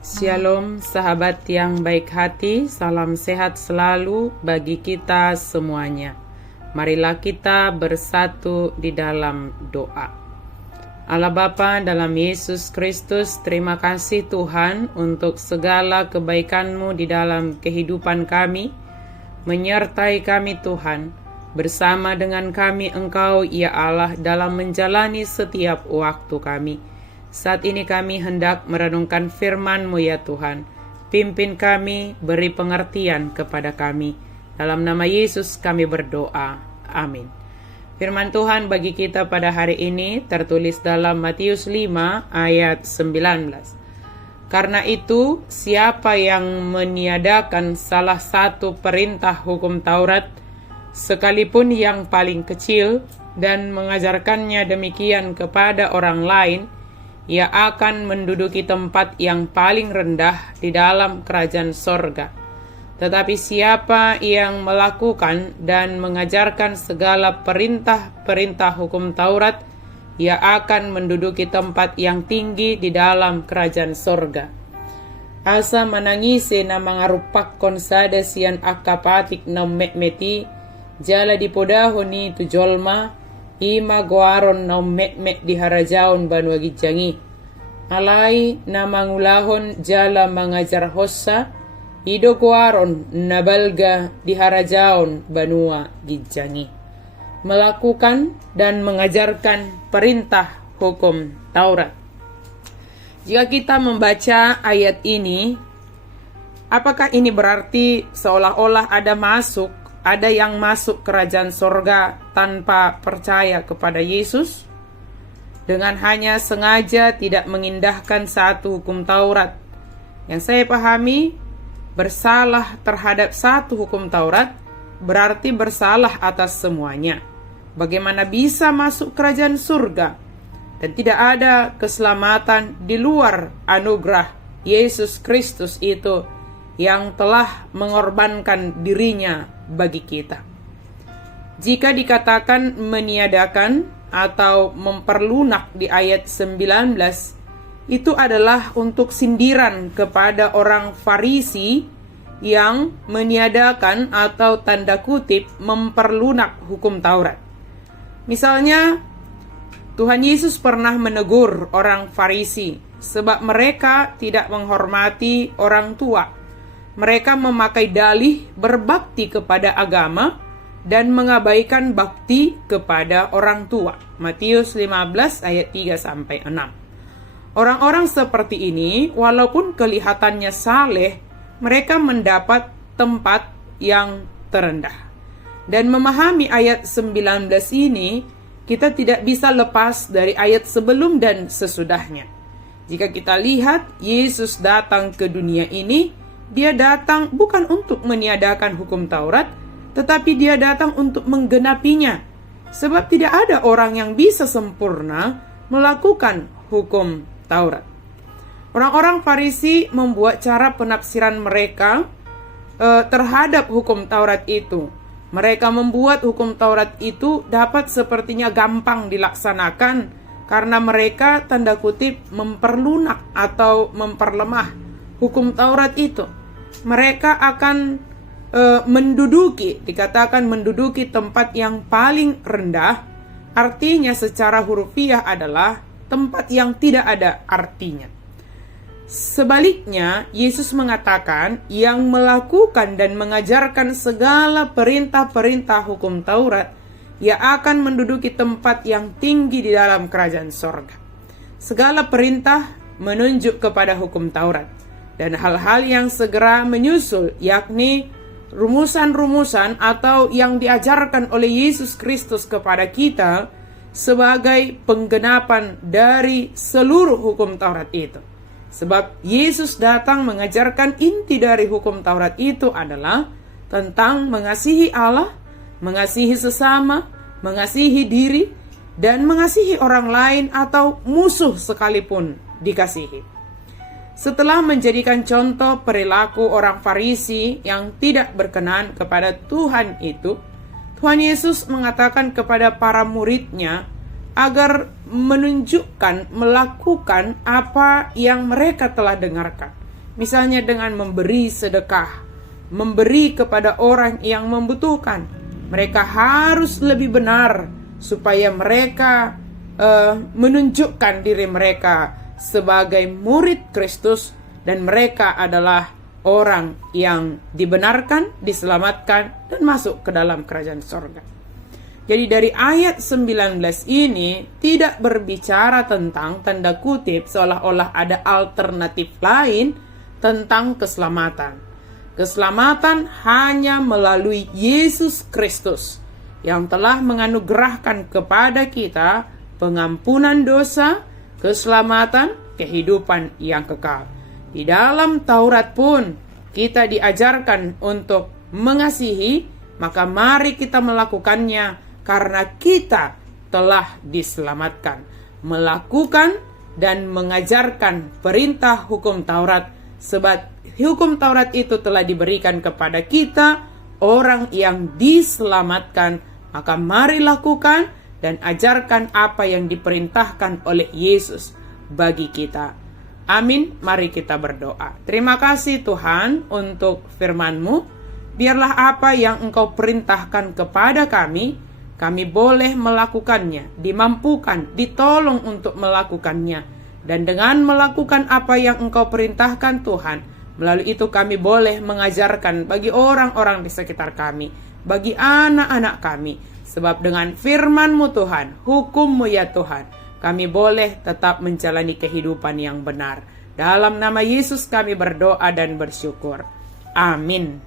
Shalom sahabat yang baik hati, salam sehat selalu bagi kita semuanya. Marilah kita bersatu di dalam doa. Allah Bapa dalam Yesus Kristus, terima kasih Tuhan untuk segala kebaikan-Mu di dalam kehidupan kami. Menyertai kami Tuhan, bersama dengan kami Engkau ya Allah dalam menjalani setiap waktu kami. Saat ini kami hendak merenungkan firman-Mu ya Tuhan. Pimpin kami, beri pengertian kepada kami. Dalam nama Yesus kami berdoa. Amin. Firman Tuhan bagi kita pada hari ini tertulis dalam Matius 5 ayat 19. Karena itu, siapa yang meniadakan salah satu perintah hukum Taurat, sekalipun yang paling kecil, dan mengajarkannya demikian kepada orang lain, ia akan menduduki tempat yang paling rendah di dalam kerajaan sorga. Tetapi siapa yang melakukan dan mengajarkan segala perintah-perintah hukum Taurat, ia akan menduduki tempat yang tinggi di dalam kerajaan sorga. Asa manangise na mangarupakkon sada sian akapatik na mekmeti, jala dipodahon ni tujolma, ima goaron na mek di harajaon banua gijangi. Alai na mangulahon jala mangajar hossa, ido goaron na balga di harajaon banua gijangi. Melakukan dan mengajarkan perintah hukum Taurat. Jika kita membaca ayat ini, apakah ini berarti seolah-olah ada yang masuk kerajaan sorga tanpa percaya kepada Yesus, dengan hanya sengaja tidak mengindahkan satu hukum Taurat? Yang saya pahami, bersalah terhadap satu hukum Taurat berarti bersalah atas semuanya. Bagaimana bisa masuk kerajaan surga dan tidak ada keselamatan di luar anugerah Yesus Kristus itu yang telah mengorbankan dirinya bagi kita. Jika dikatakan meniadakan atau memperlunak di ayat 19, itu adalah untuk sindiran kepada orang Farisi yang meniadakan atau tanda kutip memperlunak hukum Taurat. Misalnya, Tuhan Yesus pernah menegur orang Farisi sebab mereka tidak menghormati orang tua. Mereka memakai dalih berbakti kepada agama dan mengabaikan bakti kepada orang tua. Matius 15 ayat 3-6. Orang-orang seperti ini, walaupun kelihatannya saleh, mereka mendapat tempat yang terendah. Dan memahami ayat 19 ini, kita tidak bisa lepas dari ayat sebelum dan sesudahnya. Jika kita lihat, Yesus datang ke dunia ini, Dia datang bukan untuk meniadakan hukum Taurat, tetapi Dia datang untuk menggenapinya. Sebab tidak ada orang yang bisa sempurna melakukan hukum Taurat. Orang-orang Farisi membuat cara penafsiran mereka terhadap hukum Taurat itu. Mereka membuat hukum Taurat itu dapat sepertinya gampang dilaksanakan karena mereka tanda kutip memperlunak atau memperlemah hukum Taurat itu. Mereka akan dikatakan menduduki tempat yang paling rendah, artinya secara hurufiah adalah tempat yang tidak ada artinya. Sebaliknya, Yesus mengatakan yang melakukan dan mengajarkan segala perintah-perintah hukum Taurat, ia akan menduduki tempat yang tinggi di dalam kerajaan sorga. Segala perintah menunjuk kepada hukum Taurat, dan hal-hal yang segera menyusul, yakni rumusan-rumusan atau yang diajarkan oleh Yesus Kristus kepada kita sebagai penggenapan dari seluruh hukum Taurat itu. Sebab Yesus datang mengajarkan inti dari hukum Taurat itu adalah tentang mengasihi Allah, mengasihi sesama, mengasihi diri, dan mengasihi orang lain atau musuh sekalipun dikasihi. Setelah menjadikan contoh perilaku orang Farisi yang tidak berkenan kepada Tuhan itu, Tuhan Yesus mengatakan kepada para murid-Nya agar menunjukkan, melakukan apa yang mereka telah dengarkan. Misalnya dengan memberi sedekah, memberi kepada orang yang membutuhkan. Mereka harus lebih benar supaya mereka menunjukkan diri mereka sebagai murid Kristus, dan mereka adalah orang yang dibenarkan, diselamatkan, dan masuk ke dalam kerajaan sorga. Jadi dari ayat 19 ini tidak berbicara tentang tanda kutip seolah-olah ada alternatif lain tentang keselamatan. Keselamatan hanya melalui Yesus Kristus yang telah menganugerahkan kepada kita pengampunan dosa, keselamatan, kehidupan yang kekal. Di dalam Taurat pun kita diajarkan untuk mengasihi, maka mari kita melakukannya karena kita telah diselamatkan. Melakukan dan mengajarkan perintah hukum Taurat, sebab hukum Taurat itu telah diberikan kepada kita, orang yang diselamatkan. Maka mari lakukan dan ajarkan apa yang diperintahkan oleh Yesus bagi kita. Amin. Mari kita berdoa. Terima kasih Tuhan untuk firman-Mu. Biarlah apa yang Engkau perintahkan kepada kami boleh melakukannya, dimampukan, ditolong untuk melakukannya. Dan dengan melakukan apa yang Engkau perintahkan Tuhan, melalui itu kami boleh mengajarkan bagi orang-orang di sekitar kami, bagi anak-anak kami. Sebab dengan firman-Mu Tuhan, hukum-Mu ya Tuhan, kami boleh tetap menjalani kehidupan yang benar. Dalam nama Yesus kami berdoa dan bersyukur. Amin.